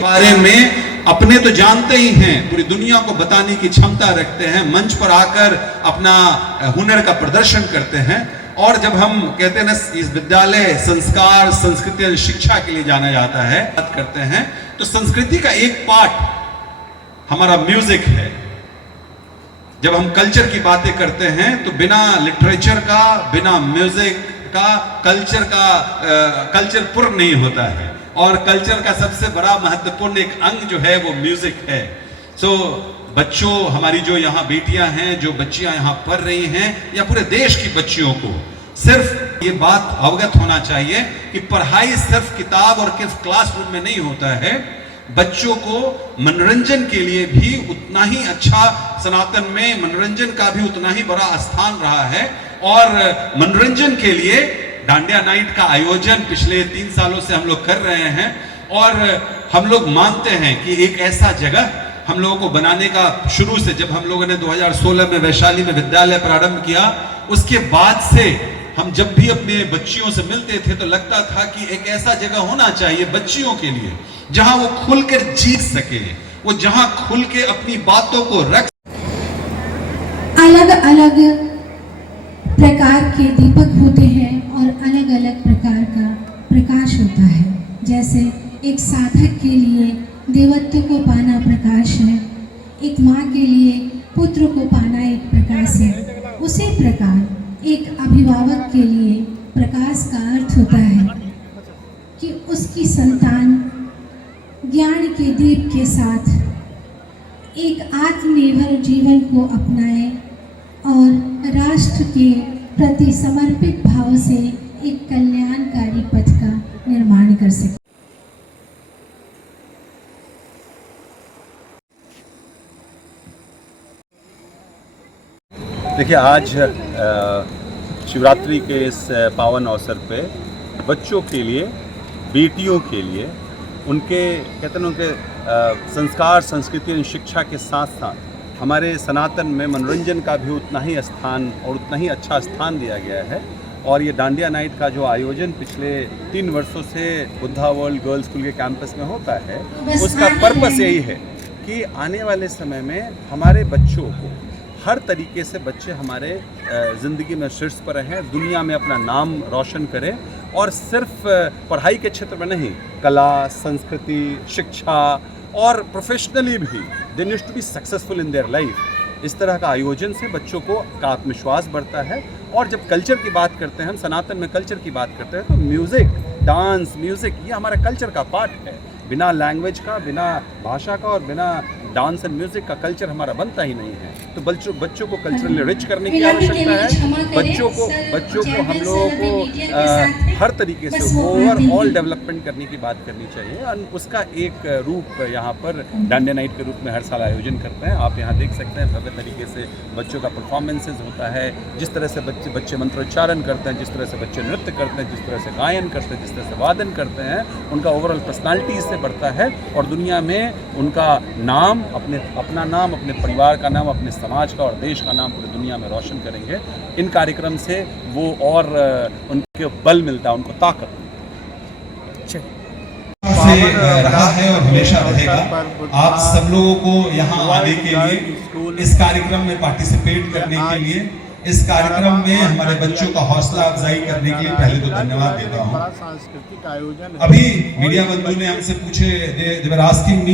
बारे में अपने तो जानते ही हैं, पूरी दुनिया को बताने की क्षमता रखते हैं, मंच पर आकर अपना हुनर का प्रदर्शन करते हैं। और जब हम कहते हैं ना इस विद्यालय संस्कार संस्कृति और शिक्षा के लिए जाना जाता है, बात करते हैं तो संस्कृति का एक पार्ट हमारा म्यूजिक है। जब हम कल्चर की बातें करते हैं तो बिना लिटरेचर का, बिना म्यूजिक का कल्चर पूर्ण नहीं होता है। और कल्चर का सबसे बड़ा महत्वपूर्ण एक अंग जो है वो म्यूजिक है। बच्चों, हमारी जो यहाँ बेटियां हैं, जो बच्चियां यहाँ पढ़ रही हैं, या पूरे देश की बच्चियों को सिर्फ ये बात अवगत होना चाहिए कि पढ़ाई सिर्फ किताब और सिर्फ क्लासरूम में नहीं होता है। बच्चों को मनोरंजन के लिए भी उतना ही अच्छा, सनातन में मनोरंजन का भी उतना ही बड़ा स्थान रहा है। और मनोरंजन के लिए डांडिया नाइट का आयोजन पिछले 3 सालों से हम लोग कर रहे हैं। और हम लोग मानते हैं कि एक ऐसा जगह हम लोगों को बनाने का, शुरू से जब हम लोगों ने 2016 में वैशाली में विद्यालय प्रारंभ किया, उसके बाद से हम जब भी अपने बच्चियों से मिलते थे तो लगता था कि एक ऐसा जगह होना चाहिए बच्चियों के लिए जहां वो खुलकर जी सके, वो जहां खुल के अपनी बातों को रख। अलग अलग प्रकार के दीपक होते हैं और अलग अलग प्रकार का प्रकाश होता है। जैसे एक साधक के लिए देवत्व को पाना प्रकाश है, एक माँ के लिए पुत्र को पाना एक प्रकाश है। उसी प्रकार एक अभिभावक के लिए प्रकाश का अर्थ होता है कि उसकी संतान ज्ञान के दीप के साथ एक आत्मनिर्भर जीवन को अपनाए और राष्ट्र के प्रति समर्पित भाव से एक कल्याणकारी पथ का निर्माण कर सके। देखिए, आज शिवरात्रि के इस पावन अवसर पे बच्चों के लिए, बेटियों के लिए, उनके कहते हैं उनके संस्कार संस्कृति और शिक्षा के साथ साथ हमारे सनातन में मनोरंजन का भी उतना ही स्थान और उतना ही अच्छा स्थान दिया गया है। और ये डांडिया नाइट का जो आयोजन पिछले 3 वर्षों से बुद्धा वर्ल्ड गर्ल्स स्कूल के कैंपस में होता है, उसका पर्पस यही है कि आने वाले समय में हमारे बच्चों को हर तरीके से, बच्चे हमारे ज़िंदगी में शीर्ष पर रहें, दुनिया में अपना नाम रोशन करें। और सिर्फ पढ़ाई के क्षेत्र में नहीं, कला, संस्कृति, शिक्षा और प्रोफेशनली भी they need to be successful in their life. इस तरह का आयोजन से बच्चों को का आत्मविश्वास बढ़ता है। और जब कल्चर की बात करते हैं, हम सनातन में कल्चर की बात करते हैं, तो म्यूज़िक, डांस, म्यूज़िक ये हमारा कल्चर का पार्ट है। बिना लैंग्वेज का, बिना भाषा का और बिना डांस एंड म्यूजिक का कल्चर हमारा बनता ही नहीं है। तो बच्चों को कल्चरली रिच करने की आवश्यकता है। बच्चों को हम लोगों को हर तरीके से ओवरऑल डेवलपमेंट करने की बात करनी चाहिए। और उसका एक रूप यहाँ पर डांडिया नाइट के रूप में हर साल आयोजन करते हैं। आप यहाँ देख सकते हैं भव्य तरीके से बच्चों का परफॉर्मेंसेज होता है। जिस तरह से बच्चे मंत्रोच्चारण करते हैं, जिस तरह से बच्चे नृत्य करते हैं, जिस तरह से गायन करते हैं, जिस तरह से वादन करते हैं, उनका ओवरऑल पर्सनालिटी इससे बढ़ता है। और दुनिया में उनका नाम, अपना नाम, अपने परिवार का नाम, अपने समाज का और देश का नाम पूरी दुनिया में रोशन करेंगे। इन कार्यक्रम से वो और उनके बल मिलता है, उनको ताकत से रहा है और हमेशा रहेगा। आप सब लोगों को यहाँ आने के लिए, इस कार्यक्रम में पार्टिसिपेट करने के लिए, इस कार्यक्रम में हमारे बच्चों का हौसला अफजाई करने के लिए पहले तो धन्यवाद देता हूँ। अभी मीडिया बंधु ने हमसे पूछे, they were asking me